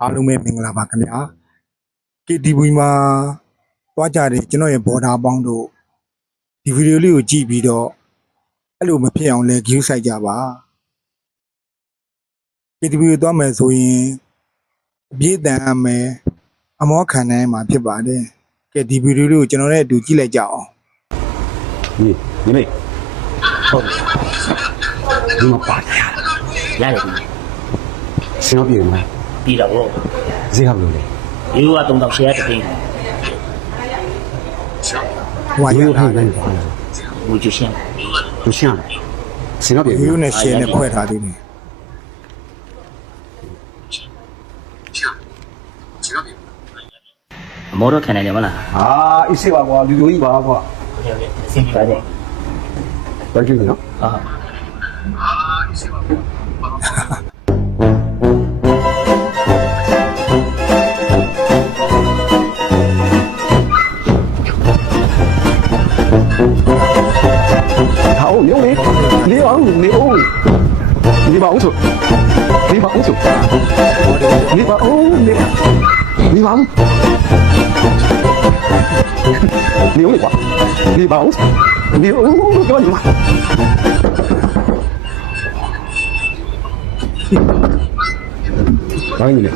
အားလုံးပဲမင်္ဂလာပါခင်ဗျာ KTV မှာတွားကြတဲ့ကျွန်တော်ရဲ့ border ပေါင်းတို့ဒီဗီဒီယိုလေးကိုကြည့်ပြီးတော့အဲ့လိုမဖြစ်အောင်လဲ view ဆိုင်ကြပါ KTV ကိုတွားမယ်ဆိုရင်အပြေးတန်အမယ်အမောခံနိုင်မှာဖြစ်ပါတယ်ကဲဒီဗီဒီယိုလေးကိုကျွန်တော်နဲ့အတူကြည့်လိုက်ကြအောင်ဒီဒီမေဟုတ်ဒီမှာပါရရတယ် ဆင်ရောပြေမလားပြီးတော့ဘောဈေးကဘယ်လိုလဲယူက3000ဆရာတစ်သိန်းဟိုအရင်ကလည်းဘူးကျရှင်းဘူးရှင်းလားဆင်ရောပြေယူနဲ့ရှင်းနဲ့ခွဲထားသေးတယ်မောတော့ခံနိုင်တယ်မလားဟာအစ်စေပါကွာလူလူကြီးပါကွာဟုတ်ကဲ့အစ်စေပါကွာဘာကြည့်နော်ဟာအာအစ်စေပါကွာ 好，你用力，你往，你用，你往出，你往出，你往，你，你往，你用力往，你往，你用，给我你往。nói gì vậy?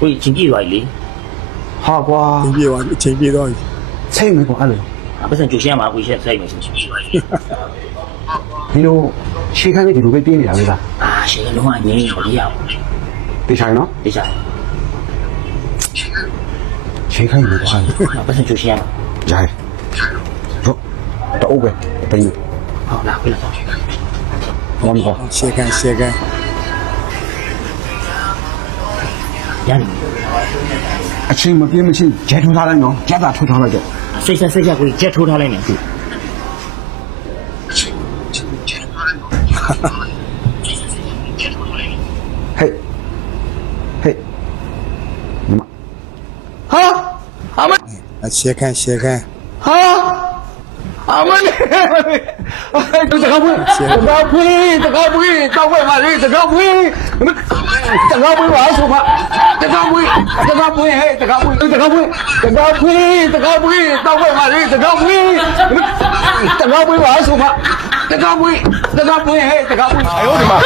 Ui, chính kỳ vậy lý. Hà quá Chính kỳ vậy, chính kỳ rồi. Xem mấy quả rồi ည့်တော့ပြီ ချိန်မယ်ကွာအဲ့လို လေအပစံကျရှင်းမှာကိုကြီးဆက်ဆိုင်မယ်ဆိုရှင် ဒီလိုရှေ့ခန်းလေးဒီလိုပဲပြင်းနေတာလေလား အာရှယ်လုံးဝငြင်းရော်ရအောင် တေချာနော် တခြား ရှေ့ခန်းလေးကွာ အပစံကျရှင်းမှာ ရိုင်းဟုတ်တော့ပဲပိန်း ဟုတ်လားခွေးလာတော့ ဘောမကော share ခံ share ခံ ရတယ် အချိန်မပြင်းမချင်းဂျဲထိုးထားလိုက်နော်ဂျက်သာထိုးထားလိုက်တော့ 这下这下会接触他的脸部。哈哈，嘿，嘿，你妈，好，好吗？来切开，切开，好。 အ share ခံ share ခံဟာအမလေးတကားပွေးတကားပွေးတကားပွေးတောက်ဝဲပါလေတကားပွေးတကားပွေးပါဆိုပါတကားပွေးတကားပွေးဟဲ့တကားပွေးတကားပွေးတကားပွေးတကားပွေးတောက်ဝဲပါလေတကားပွေးတကားပွေးပါဆိုပါတကားပွေးတကားပွေးဟဲ့တကားပွေးအယောဒီမှာ